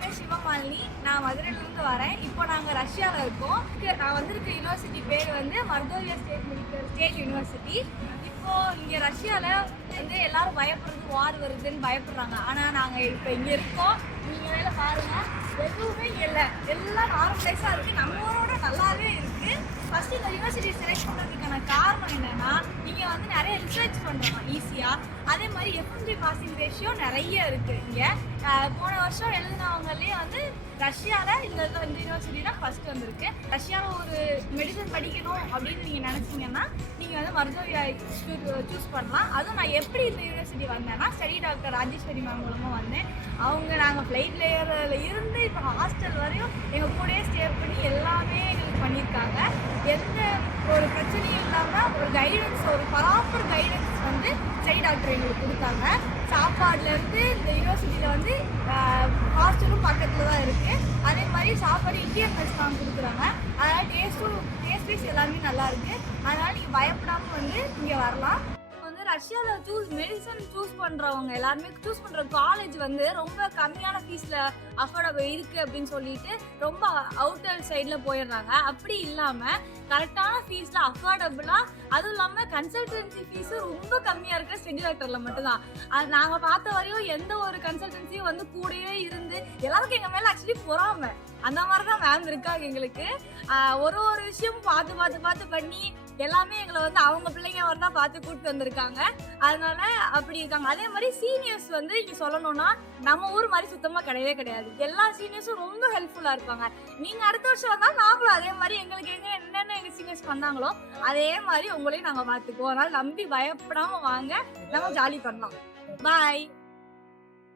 பேர் சிவமாலினி. நான் மதுரையிலேருந்து வரேன். இப்போ நாங்கள் ரஷ்யாவில் இருக்கோம். நான் வந்திருக்க யூனிவர்சிட்டி பேர் வந்து மர்தோலியா ஸ்டேட் யூனிவர்சிட்டி. இப்போ இங்கே ரஷ்யாவில் வந்து எல்லாரும் பயப்படுறது வார் வருதுன்னு பயப்படுறாங்க. ஆனால் நாங்கள் இப்போ இங்கே இருக்கோம். நீங்கள் வேலை பாருங்கள், எதுவுமே இல்லை, எல்லாம் நார்மலைஸாக இருக்குது, நம்ம ஊரோட நல்லாவே இருக்குது. ஃபஸ்ட்டு இந்த யூனிவர்சிட்டி செலக்ட் பண்ணுறதுக்கான காரணம் என்னென்னா, நீங்கள் வந்து நிறைய ரிசர்ச் பண்ணுறோம் ஈஸியாக. அதே மாதிரி எஃப்எம்ஜி பாசிங் ரேஷியோ நிறைய இருக்குது இங்கே. போன வருஷம் எழுதினவங்களே வந்து ரஷ்யாவில் இந்த யூனிவர்சிட்டி தான் ஃபஸ்ட்டு வந்திருக்கு. ரஷ்யாவில் ஒரு மெடிசன் படிக்கணும் அப்படின்னு நீங்கள் நினச்சிங்கன்னா நீங்கள் வந்து மருத்துவ சூஸ் பண்ணலாம். அதுவும் நான் எப்படி இந்த யூனிவர்சிட்டி வந்தேன்னா, ஸ்டடி டாக்டர் ராஜேஸ்வரி மேம் மூலமாக வந்தேன். அவங்க நாங்கள் ஃப்ளைட் லேயரில் இருந்து இப்போ ஹாஸ்டல் வரையும் எங்கள் கூடயே ஸ்டே பண்ணி எல்லாமே எங்களுக்கு பண்ணியிருக்காங்க. எந்த ஒரு பிரச்சனையும் இல்லாமல் ஒரு கைடன்ஸ், ஒரு ப்ராப்பர் கைடன்ஸ் வந்து ஸ்டடி டாக்டர் எங்களுக்கு கொடுத்தாங்க. சாப்பாடுலேருந்து இந்த யூனிவர்சிட்டியில் வந்து ஹாஸ்டலும் பக்கத்தில் தான் இருக்குது. அதே மாதிரி சாப்பாடு இந்தியன் மெஸ் தான் கொடுக்குறாங்க. அதனால் டேஸ்ட் வைஸ் எல்லாருமே நல்லாயிருக்கு. அதனால் நீங்கள் பயப்படாமல் வந்து இங்கே வரலாம். வந்து ரஷ்யாவில் மெடிசன் சூஸ் பண்ணுறவங்க எல்லாருமே சூஸ் பண்ணுற காலேஜ் வந்து ரொம்ப கம்மியான ஃபீஸில் அஃபோர்டபுள் இருக்குது அப்படின்னு சொல்லிட்டு ரொம்ப அவுட்டர் சைடில் போயிடுறாங்க. அப்படி இல்லாமல் கரெக்டான ஃபீஸில் அஃபோர்டபுளாக, அதுவும் இல்லாமல் கன்சல்டன்சி ஃபீஸும் ரொம்ப கம்மியாக இருக்கிற ஸ்டடி டாக்டரில் மட்டும்தான். அது நாங்கள் பார்த்த வரையும் எந்த ஒரு கன்சல்டன்சியும் வந்து கூடவே இருந்து எல்லாருக்கும் எங்கள் மேலே ஆக்சுவலி பொறாமை அந்த மாதிரி தான் மேம் இருக்காங்க எங்களுக்கு. ஒரு விஷயமும் பார்த்து பண்ணி எல்லாமே எங்களை வந்து அவங்க பிள்ளைங்க வந்து தான் பார்த்து கூப்பிட்டு வந்திருக்காங்க. அதனால அப்படி இருக்காங்க. அதே மாதிரி சீனியர்ஸ் வந்து இங்கே சொல்லணும்னா நம்ம ஊர் மாதிரி சுத்தமாக கிடையாது. எல்லா சீனியர்ஸும் ரொம்ப ஹெல்ப்ஃபுல்லாக இருப்பாங்க. நீங்கள் அடுத்த வருஷம் வந்தால் நாங்களும் அதே மாதிரி எங்களுக்கு என்னென்ன எங்கள் சீனியர்ஸ் பண்ணாங்களோ அதே மாதிரி உங்களையும் நாங்கள் பார்த்துக்குவோம். அதனால் நம்பி பயப்படாமல் வாங்க, நம்ம ஜாலி பண்ணலாம். பாய்.